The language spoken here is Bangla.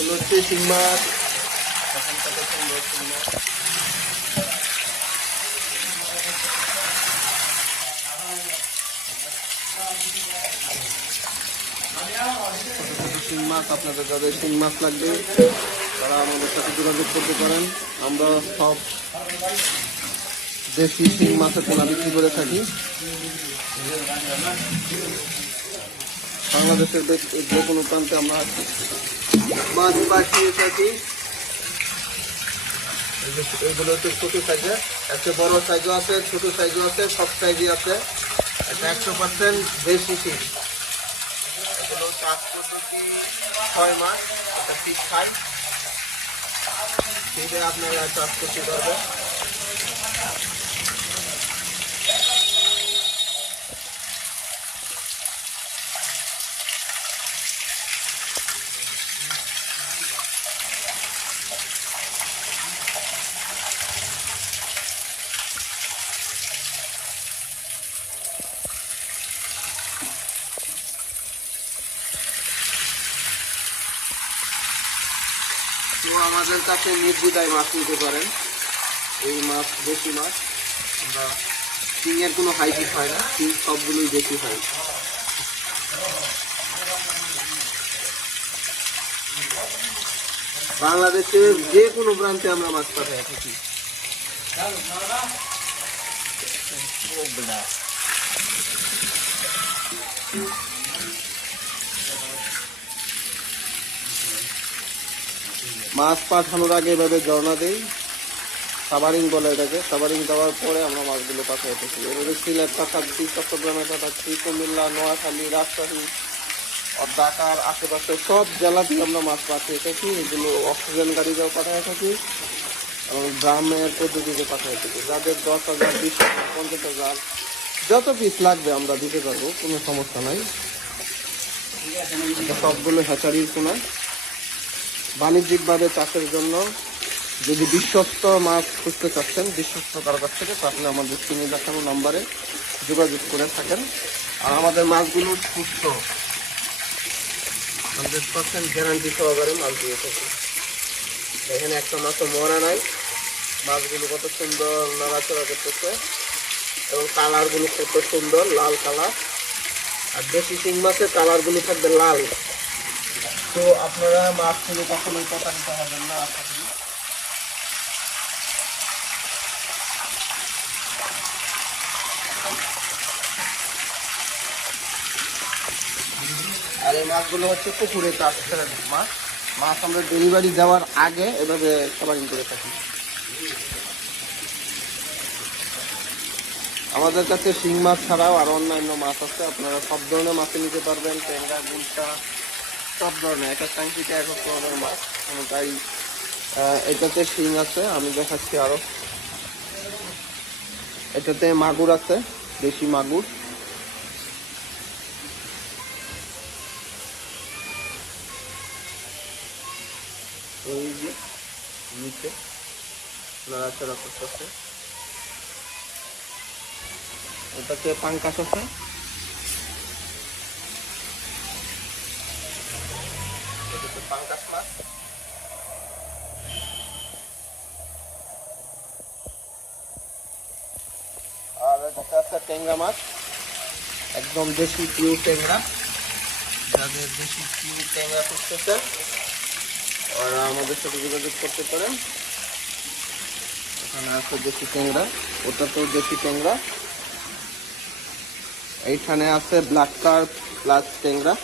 এগুলো হচ্ছে মাছ শিং মাছ মাছ আপনাদের যাদের শিং মাছ লাগবে, তারা আমাদের সাথে যোগাযোগ করতে পারেন। আমরা সব দেশি শিং মাছের পোনা বিক্রি করে থাকি। বাংলাদেশের যে- কোনো প্রান্তে আমরা মাছ পাঠিয়ে থাকি। এগুলো হচ্ছে ছোট সাইজের একটা বড় সাইজও আছে, ছোট সাইজও আছে, সব সাইজই আছে। এটা একশো পার্সেন্ট দেশি শিং। এগুলো চাষ করতে ছয় মাস। এটা শীত খাই। শীতে আপনারা চাষ করতে পারবেন। তো আমাদের কাছে নির্দ্বিধায় মাছ নিতে পারেন। এই মাছ, দেশি মাছ। আমরা চিংয়ের কোনো হাইব্রিড হয় না চিং সবগুলোই দেশি হয়। বাংলাদেশের যে কোনো প্রান্তে আমরা মাছ পাঠাই থাকি। মাছ পাঠানোর আগে এভাবে ঝর্ণা দেই। সাবারিং বলে এটাকে। সাবারিং দেওয়ার পরে আমরা মাছগুলো পাঠাই থাকি এভাবে সিলেট পাঠাচ্ছি চট্টগ্রামে পাঠাচ্ছি কুমিল্লা, নোয়াখালী, রাজশাহী ঢাকার আশেপাশে সব জেলাতেই আমরা মাছ পাঠিয়ে থাকি। এগুলো অক্সিজেন গাড়িতেও পাঠিয়ে থাকি এবং ড্রামের পদ্ধতিতে পাঠিয়ে থাকি। যাদের দশ হাজার, বিশ হাজার, পঞ্চাশ হাজার, যত পিস লাগবে আমরা দিতে পারব, কোনো সমস্যা নাই। সবগুলো হ্যাচারির কোনো বাণিজ্যিকভাবে চাষের জন্য যদি বিশ্বস্ত মাছ খুঁজতে চাচ্ছেন, বিশ্বস্ত কারও কাছ থেকে, তাহলে আমাদের স্ক্রিনে দেখানো নাম্বারে যোগাযোগ করে থাকেন। আর আমাদের মাছগুলো সুস্থ। হান্ড্রেড পার্সেন্ট গ্যারান্টি সহকারে মাছ দিয়ে থাকি। এখানে একটা মাছও মরা নাই। মাছগুলো কত সুন্দর নড়াচড়া করতেছে। এবং কালারগুলো কত সুন্দর, লাল কালার। আর দেশি শিং মাছের কালারগুলো থাকবে লাল। তো আপনারা মাছ থেকে কখনোই প্রতারিত হবেন না, আশা করি। আর এই মাছগুলো হচ্ছে পুকুরে চাষ মাছ মাছ আমরা ডেলিভারি দেওয়ার আগে এভাবে খাবারিং করে থাকি। আমাদের কাছে শিং মাছ ছাড়াও আরও অন্যান্য মাছ আছে, আপনারা সব ধরনের মাছ নিতে পারবেন, ট্যাংরা গুলটা সব ধরনের এক এক টাঙ্কিতে এক এক ধরনের মাছ তাই এটাতে শিং আছে, আমি দেখাচ্ছি আরও। এটাতে মাগুর আছে, দেশি মাগুর। এই যে, নিচে, নাড়াচাড়া করতেছে। এটাতে পাঙ্কাশ আছে। পাঙ্কাশ মাছ। আর এটাতে আছে ট্যাংরা মাছ। একদম দেশি পিউ ট্যাংরা। যাদের দেশি পিউ ট্যাংরা করতেছে ওরা আমাদের সাথে যোগাযোগ করতে পারেন। এখানে আছে দেশি ট্যাংরা। ওটা তো দেশি ট্যাংরা। এইখানে আছে ব্ল্যাক কার্প প্লাস ট্যাংরা।